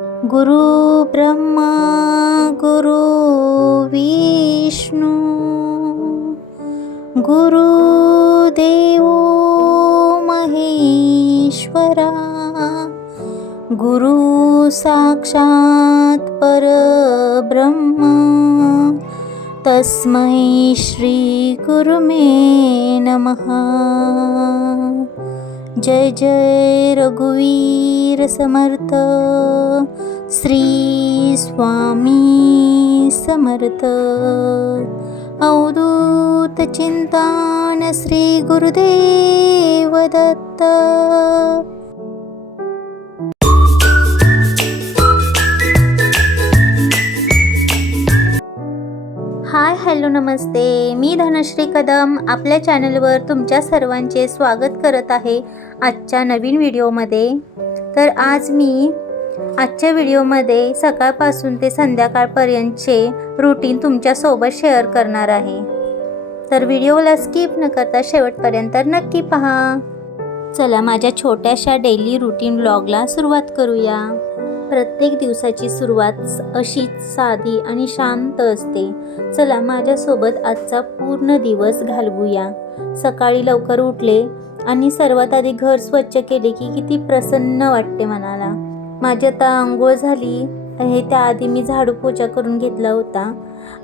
गुरु ब्रह्मा गुरु विष्णू गुरुदेव महेश्वरा गुरु साक्षात परब्रह्म तस्मै श्री गुरुमे नमः। जय जय रघुवीर समर्थ श्री स्वामी समर्थ। अवधूत चिंतन श्री गुरुदेव दत्त। हाय हॅलो नमस्ते, मी धनश्री कदम आपल्या चॅनलवर तुमच्या सर्वांचे स्वागत करत आहे आजच्या नवीन व्हिडिओमध्ये। तर आज मी आजच्या व्हिडिओमध्ये सकाळपासून ते संध्याकाळपर्यंतचे रूटीन तुमच्यासोबत शेअर करणार आहे। तर व्हिडिओला स्किप न करता शेवटपर्यंत नक्की पहा। चला माझ्या छोट्याशा डेली रूटीन व्लॉगला सुरुवात करूया। प्रत्येक दिवसाची सुरुवात अशीच साधी आणि शांत असते। चला माझ्यासोबत आजचा पूर्ण दिवस घालवूया। सकाळी लवकर उठले आणि सर्वात आधी घर स्वच्छ केले की किती प्रसन्न वाटते मनाला। माझी आता आंघोळ झाली आहे, त्याआधी मी झाडू पोछा करून घेतला होता।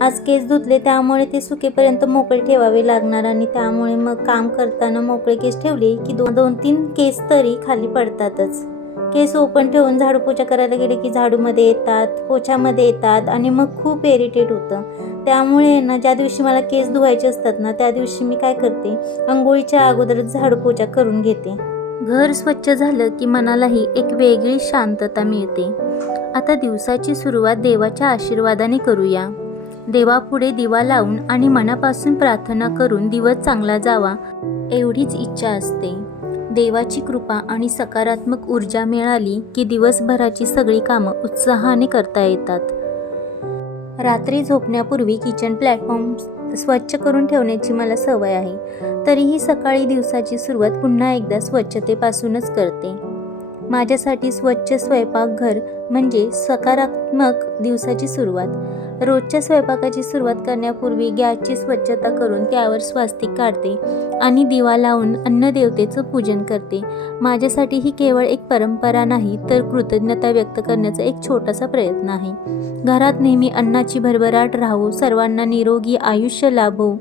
आज केस धुतले त्यामुळे ते सुकेपर्यंत मोकळे ठेवावे लागणार आणि त्यामुळे मग काम करताना मोकळे केस ठेवले की दोन तीन केस तरी खाली पडतातच। केस ओपन ठेवून झाडू पोछा करायला गेले की झाडूमध्ये येतात, पोछामध्ये येतात आणि मग खूप इरिटेट होतं। त्यामुळे ना ज्या दिवशी मला केस धुवायचे असतात ना त्या दिवशी मी काय करते, अंघोळीच्या अगोदरच झाडू पोछा करून घेते। घर स्वच्छ झालं की मनालाही एक वेगळी शांतता मिळते। आता दिवसाची सुरुवात देवाच्या आशीर्वादाने करूया। देवापुढे दिवा लावून आणि मनापासून प्रार्थना करून दिवस चांगला जावा एवढीच इच्छा असते। देवाची कृपा आणि सकारात्मक ऊर्जा मिळाली की दिवसभराची सगळी कामं उत्साहाने करता येतात। रात्री झोपण्यापूर्वी किचन प्लॅटफॉर्म स्वच्छ करून ठेवण्याची मला सवय आहे। तरीही सकाळी दिवसाची सुरुवात पुन्हा एकदा स्वच्छतेपासूनच करते। माझ्यासाठी स्वच्छ स्वयंपाकघर म्हणजे सकारात्मक दिवसाची सुरुवात। रोजच्या स्वयंपाकाची सुरुवात करण्यापूर्वी गॅसची स्वच्छता करून त्यावर स्वास्तिक काढते आणि दिवा लावून अन्नदेवतेचं पूजन करते। माझ्यासाठी ही केवळ एक परंपरा नाही तर कृतज्ञता व्यक्त करण्याचा एक छोटासा प्रयत्न आहे। घरात नेहमी अन्नाची भरभराट राहो, सर्वांना निरोगी आयुष्य लाभो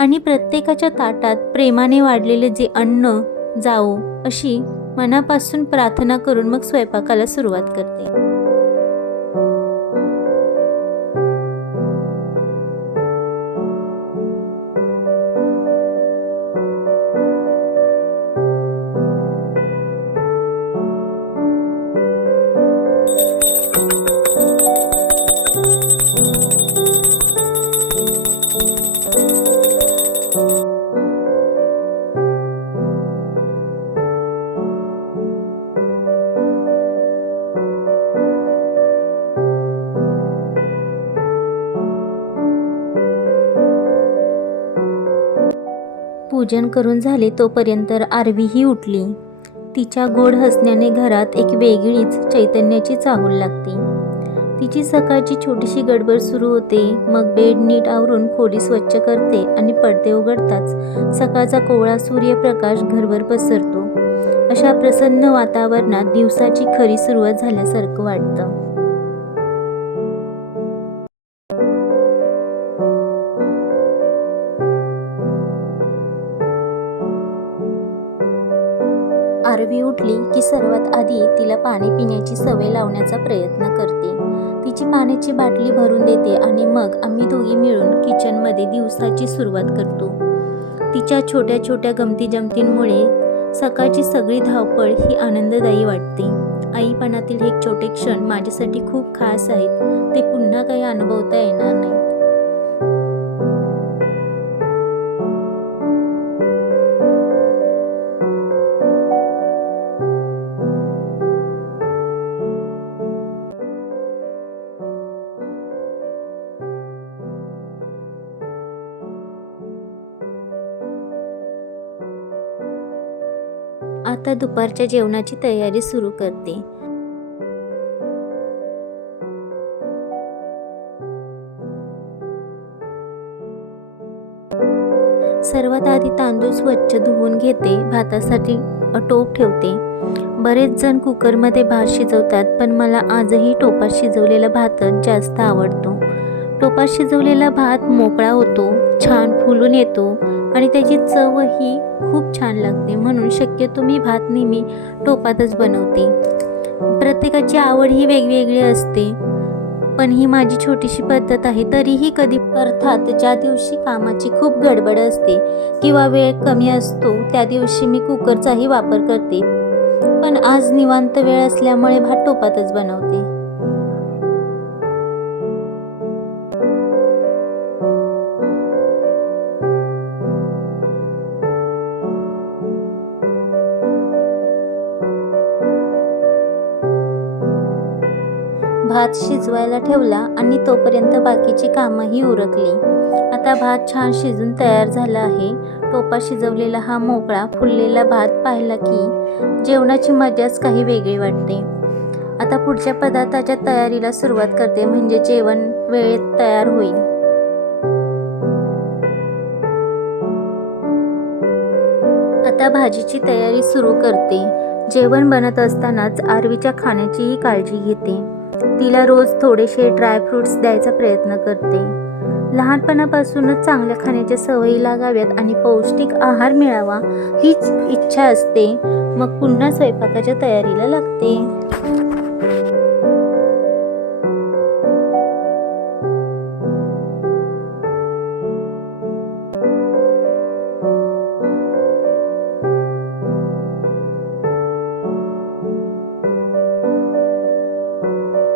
आणि प्रत्येकाच्या ताटात प्रेमाने वाढलेले जे अन्न जावो अशी मनापासून प्रार्थना करून मग स्वयंपाकाला सुरुवात करते। पूजन करून झाले तोपर्यंत आरवीही उठली। तिच्या गोड हसण्याने घरात एक वेगळीच चैतन्याची चाहूल लागते। तिची सकाळची छोटीशी गडबड सुरू होते। मग बेड नीट आवरून खोली स्वच्छ करते आणि पडदे उघडताच सकाळचा कोवळा सूर्यप्रकाश घरभर पसरतो। अशा प्रसन्न वातावरणात दिवसाची खरी सुरुवात झाल्यासारखं वाटतं। आरवी उठली की सर्वात आधी तिला पाणी पिण्याची सवय लावण्याचा प्रयत्न करते। तिची पाण्याची बाटली भरून देते आणि मग आम्ही दोघी मिळून किचनमध्ये दिवसाची सुरुवात करतो। तिच्या छोट्या छोट्या गमती जमतींमुळे सकाळची सगळी धावपळ ही आनंददायी वाटते। आईपणातील हे छोटे क्षण माझ्यासाठी खूप खास आहेत, ते पुन्हा काही अनुभवता येणार नाहीत। आता दुपारच्या जेवणाची तयारी सुरू करते। सर्वात आधी तांदूळ स्वच्छ धुवून घेते. भातासाठी टोप ठेवते. बरेच जण कुकरमध्ये भात शिजवतात, पण मला आजही टोपात शिजवलेला भातच जास्त आवडतो. टोपात शिजवलेला भात मोकळा होतो, छान फुलून येतो आणि त्याची चवही खूप छान लागते. म्हणून शक्यतो मी भात नेहमी टोपातच बनवते. प्रत्येकाची आवड ही वेगवेगळी असते, पण ही माझी छोटीशी पद्धत आहे. तरीही कधी, अर्थात ज्या दिवशी कामाची खूप गडबड असते किंवा वेळ कमी असतो त्या दिवशी मी कुकरचाही वापर करते, पण आज निवांत वेळ असल्यामुळे भात टोपातच बनवते. भात शिजवायला ठेवला आणि तोपर्यंत बाकीची कामंही उरकली. आता भात छान शिजून तयार झाला आहे. टोपात शिजवलेला हा मोकळा फुललेला भात पाहिला की जेवणाची मजाच काही वेगळी वाटते. आता पुढच्या पदार्थाच्या तयारीला सुरुवात करते, म्हणजे जेवण वेळेत तयार होईल. आता भाजीची तयारी सुरू करते. जेवण बनत असतानाच आरवीच्या खाण्याचीही काळजी घेते. तिला रोज थोडेसे ड्रायफ्रूट्स द्यायचा प्रयत्न करते. लहानपणापासूनच चांगल्या खाण्याच्या सवयी लागाव्यात आणि पौष्टिक आहार मिळावा हीच इच्छा असते. मग पुन्हा स्वयंपाकाच्या तयारीला लागते.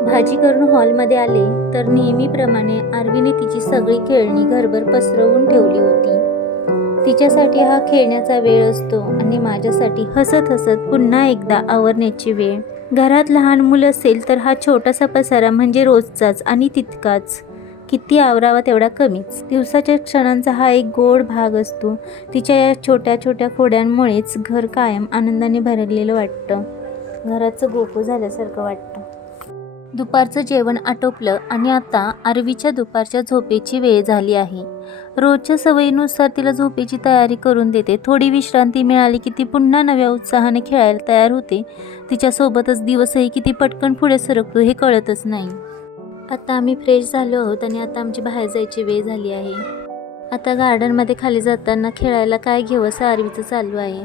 भाजी करून हॉलमध्ये आले तर नेहमीप्रमाणे आरवीने तिची सगळी खेळणी घरभर पसरवून ठेवली होती. तिच्यासाठी हा खेळण्याचा वेळ असतो आणि माझ्यासाठी हसत हसत पुन्हा एकदा आवरण्याची वेळ. घरात लहान मुलं असेल तर हा छोटासा पसारा म्हणजे रोजचाच आणि तितकाच. किती आवरावा तेवढा कमीच. दिवसाच्या क्षणांचा हा एक गोड भाग असतो. तिच्या या छोट्या छोट्या खोड्यांमुळेच घर कायम आनंदाने भरलेलं वाटतं. घराचं गोकुळ झाल्यासारखं वाटतं. दुपारचं जेवण आटोपलं आणि आता आरवीच्या दुपारच्या झोपेची वेळ झाली आहे. रोजच्या सवयीनुसार तिला झोपेची तयारी करून देते. थोडी विश्रांती मिळाली की ती पुन्हा नव्या उत्साहाने खेळायला तयार होते. तिच्यासोबतच दिवसही किती पटकन पुढे सरकतो हे कळतच नाही. आता आम्ही फ्रेश झालो आहोत आणि आता आमची बाहेर जायची वेळ झाली आहे. आता गार्डनमध्ये खाली जाताना खेळायला काय घेऊ असं आरवीचं चालू आहे.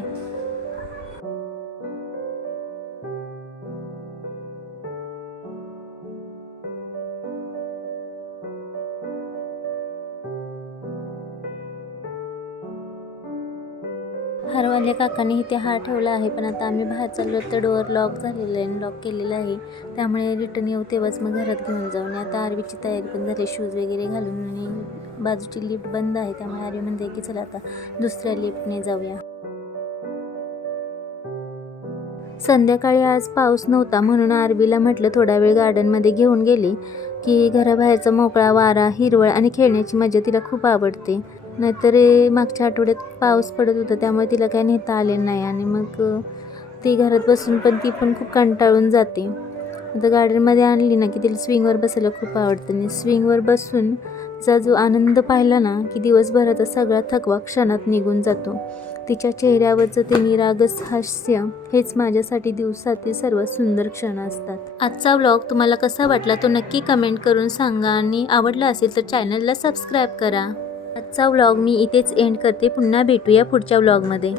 हारवाल्या काकांनी इथे हार ठेवला आहे, पण आता आम्ही बाहेर चाललो तर डोअर लॉक झालेलं आहे, लॉक केलेलं आहे. त्यामुळे रिटर्न येऊ तेव्हाच मग घरात घेऊन जाऊन. आता आरवीची तयारी पण झाली, शूज वगैरे घालून, आणि बाजूची लिफ्ट बंद आहे त्यामुळे आरवी म्हणते की चला आता दुसऱ्या लिफ्टने जाऊया. संध्याकाळी आज पाऊस नव्हता म्हणून आरवीला म्हटलं थोडा वेळ गार्डनमध्ये घेऊन गेली की घराबाहेरचा मोकळा वारा, हिरवळ आणि खेळण्याची मजा तिला खूप आवडते. नाहीतर मागच्या आठवड्यात पाऊस पडत होता त्यामुळे तिला काय नेता आले नाही आणि मग ती घरात बसून पण ती पण खूप कंटाळून जाते. आता गार्डनमध्ये आणली ना की तिला स्विंगवर बसायला खूप आवडतं आणि स्विंगवर बसून तिचा जो आनंद पाहिला ना की दिवसभराचा सगळा थकवा क्षणात निघून जातो. तिच्या चेहऱ्यावरचं ते निरागस हास्य हेच माझ्यासाठी दिवसातील सर्वात सुंदर क्षण असतात. आजचा व्लॉग तुम्हाला कसा वाटला तो नक्की कमेंट करून सांगा आणि आवडला असेल तर चॅनलला सबस्क्राईब करा. आजचा व्लॉग मी इथेच एंड करते. पुन्हा भेटूया पुढच्या व्लॉगमध्ये.